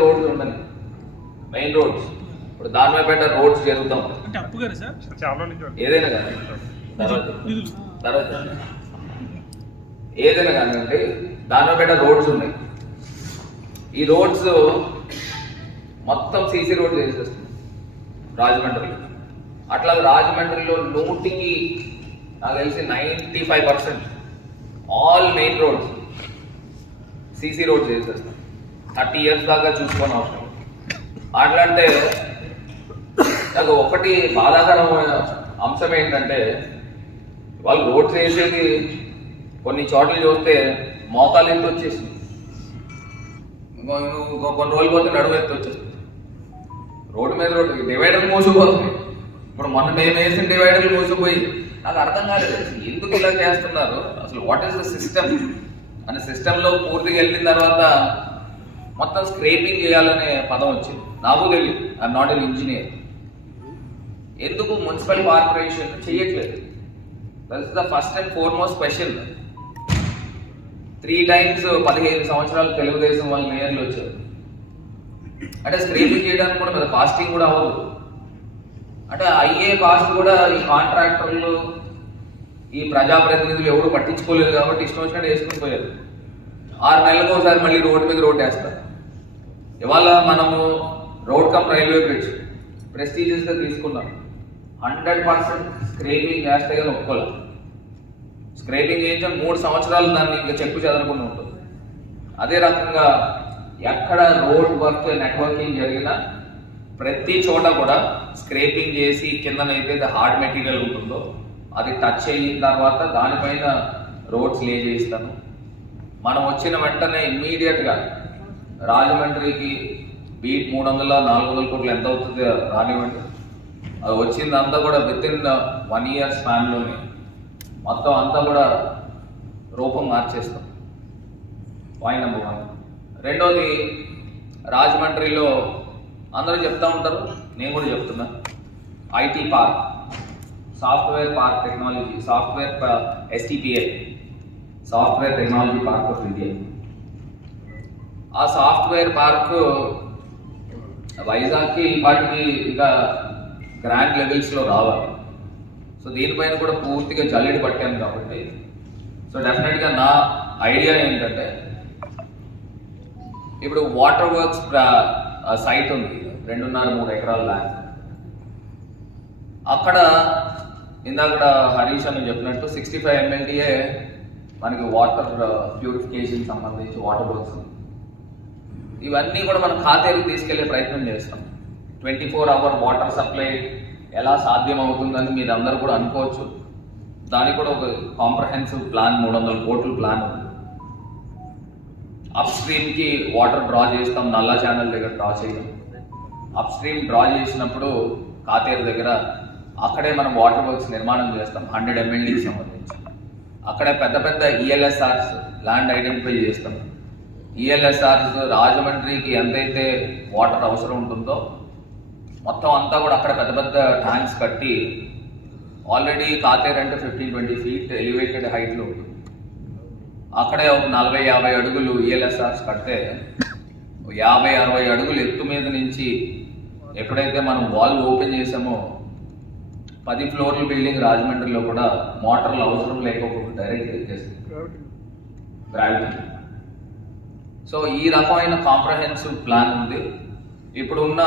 రోడ్లు ఉన్నాయి main roads ఇప్పుడు దానిపేట రోడ్స్ జరుగుతాం. ఏదైనా తర్వాత ఏదైనా కానివ్వండి దానిపేట రోడ్స్ ఉన్నాయి. ఈ రోడ్స్ మొత్తం సీసీ రోడ్ చేసేస్తుంది రాజమండ్రి అట్లా రాజమండ్రిలో నూటికి నాకు తెలిసి ninety five percent all main roads CC roads చేసేస్తాం థర్టీ ఇయర్స్ దాకా చూసుకొని అవసరం. మాట్లాడితే నాకు ఒకటి బాధాకరమైన అంశం ఏంటంటే వాళ్ళు రోడ్స్ వేసేది కొన్ని చోట్ల చూస్తే మోకాలు ఎత్తు వచ్చేసింది. కొన్ని రోజులు పోతే నడుము ఎత్తు వచ్చేస్తుంది రోడ్డు మీద రోడ్డు డివైడర్ మూసిపోతుంది ఇప్పుడు మొన్న మేము వేసిన డివైడర్లు మూసిపోయి నాకు అర్థం కాలేదు. ఎందుకు ఇలా చేస్తున్నారు? అసలు వాట్ ఈస్ ద సిస్టమ్ అనే సిస్టంలో పూర్తిగా వెళ్ళిన తర్వాత మొత్తం స్క్రేపింగ్ చేయాలనే పదం వచ్చింది. నాకు తెలియదు ఐఎమ్ నాట్ ఎన్ ఇంజనీర్ ఎందుకు మున్సిపల్ కార్పొరేషన్ చేయట్లేదు? That is the first and foremost question three times పదిహేను సంవత్సరాలు తెలుగుదేశం వాళ్ళు మేయర్లు వచ్చారు. అంటే స్క్రీన్ చేయడానికి కూడా పెద్ద కాస్టింగ్ కూడా అవ్వదు. అంటే అయ్యే కాస్ట్ కూడా ఈ కాంట్రాక్టర్లు ఈ ప్రజాప్రతినిధులు ఎవరు పట్టించుకోలేదు కాబట్టి ఇష్టం వచ్చినట్టు వేసుకుని పోయారు. ఆరు నెలలకు ఒకసారి మళ్ళీ రోడ్డు మీద రోడ్ వేస్తారు. ఇవాళ మనము రోడ్ కమ్ రైల్వే బ్రిడ్జ్ ప్రెస్టీజియస్గా తీసుకున్నాం. హండ్రెడ్ పర్సెంట్ స్క్రేపింగ్ చేస్తే కానీ ఒప్పుకోలే. స్క్రేపింగ్ చేయించే మూడు సంవత్సరాలు దాన్ని ఇంకా చెప్పు చదవకుండా ఉంటుంది. అదే రకంగా ఎక్కడ రోడ్ వర్క్ నెట్వర్కింగ్ జరిగినా ప్రతి చోట కూడా స్క్రేపింగ్ చేసి కిందనైతే హార్డ్ మెటీరియల్ ఉంటుందో అది టచ్ అయిన తర్వాత దానిపైన రోడ్స్ లే చేయిస్తాను. మనం వచ్చిన వెంటనే ఇమ్మీడియట్గా రాజమండ్రికి బీట్ మూడు వందల నాలుగు వందల కోట్లు ఎంత అవుతుంది రానివ్వండి. అది వచ్చిందంతా కూడా విత్ ఇన్ వన్ ఇయర్ స్పాన్లోనే మొత్తం అంతా కూడా రూపం మార్చేస్తాం. పాయింట్ నెంబర్ వన్ రెండోది రాజమండ్రిలో అందరూ చెప్తా ఉంటారు నేను కూడా చెప్తున్నా. IT park software park technology software STPA software technology park of India ఆ సాఫ్ట్వేర్ పార్క్ వైజాగ్కి వాటికి ఇంకా గ్రాండ్ లెవెల్స్లో రావాలి. సో దీనిపైన కూడా పూర్తిగా జల్లెడి పట్టాను కాబట్టి సో డెఫినెట్గా నా ఐడియా ఏంటంటే ఇప్పుడు వాటర్ వర్క్స్ సైట్ ఉంది. రెండున్నర మూడు ఎకరాల ల్యాండ్ అక్కడ ఇందాక హరీష్ అని చెప్పినట్టు సిక్స్టీ ఫైవ్ ఎంఎల్టీఏ మనకి వాటర్ ప్యూరిఫికేషన్ సంబంధించి వాటర్ వర్క్స్ ఇవన్నీ కూడా మనం ఖాతేరికి తీసుకెళ్ళే ప్రయత్నం చేస్తాం. Twenty four hour water supply ఎలా సాధ్యం అవుతుందని మీరు అందరూ కూడా అనుకోవచ్చు. దానికి కూడా ఒక కాంప్రహెన్సివ్ ప్లాన్ మూడు వందల కోట్ల ప్లాన్ ఉంది. అప్ స్ట్రీమ్కి వాటర్ డ్రా చేస్తాం నల్లా ఛానల్ దగ్గర డ్రా చేయడం అప్ స్ట్రీమ్ డ్రా చేసినప్పుడు కాతేరు దగ్గర అక్కడే మనం వాటర్ వర్క్స్ నిర్మాణం చేస్తాం హండ్రెడ్ ఎంఎల్డీకి సంబంధించి. అక్కడే పెద్ద పెద్ద ఈఎల్ఎస్ఆర్స్ ల్యాండ్ ఐడెంటిఫై చేస్తాం. ఈఎల్ఎస్ఆర్స్ రాజమండ్రికి ఎంతైతే వాటర్ అవసరం ఉంటుందో మొత్తం అంతా కూడా అక్కడ పెద్ద పెద్ద ట్యాంక్స్ కట్టి ఆల్రెడీ కాతేరు అంటే ఫిఫ్టీన్ ట్వంటీ ఫీట్ ఎలివేటెడ్ హైట్లో ఉంటుంది. అక్కడే ఒక నలభై యాభై అడుగులు ఈఎల్ఎస్ఆర్స్ కడితే యాభై అరవై అడుగులు ఎత్తు మీద నుంచి ఎప్పుడైతే మనం వాల్ ఓపెన్ చేసామో పది ఫ్లోర్ల బిల్డింగ్ రాజమండ్రిలో కూడా మోటార్లు అవసరం లేకపోతే డైరెక్ట్ ఎక్కేస్తుంది గ్రావిటీ సో ఈ రకమైన కాంప్రహెన్సివ్ ప్లాన్ ఉంది. ఇప్పుడున్న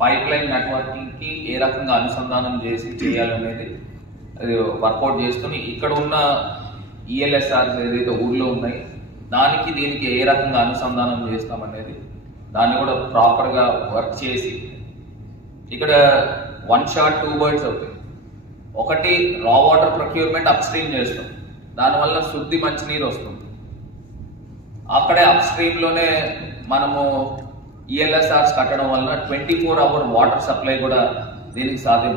పైప్ లైన్ నెట్వర్కింగ్కి ఏ రకంగా అనుసంధానం చేసి చేయాలనేది అది వర్కౌట్ చేసుకుని ఇక్కడ ఉన్న ఈఎల్ఎస్ఆర్స్ ఏదైతే ఊర్లో ఉన్నాయి దానికి దీనికి ఏ రకంగా అనుసంధానం చేస్తామనేది దాన్ని కూడా ప్రాపర్గా వర్క్ చేసి ఇక్కడ వన్ షాట్ టూ బర్డ్స్ అవుతాయి. ఒకటి రా వాటర్ ప్రొక్యూర్మెంట్ అప్స్ట్రీమ్ చేస్తాం. దానివల్ల శుద్ధి మంచినీరు వస్తుంది. అక్కడే అప్స్ట్రీమ్లోనే మనము ఈఎల్ఎస్ఆర్స్ కట్టడం వలన twenty four hour water supply కూడా దీనికి సాధ్యం.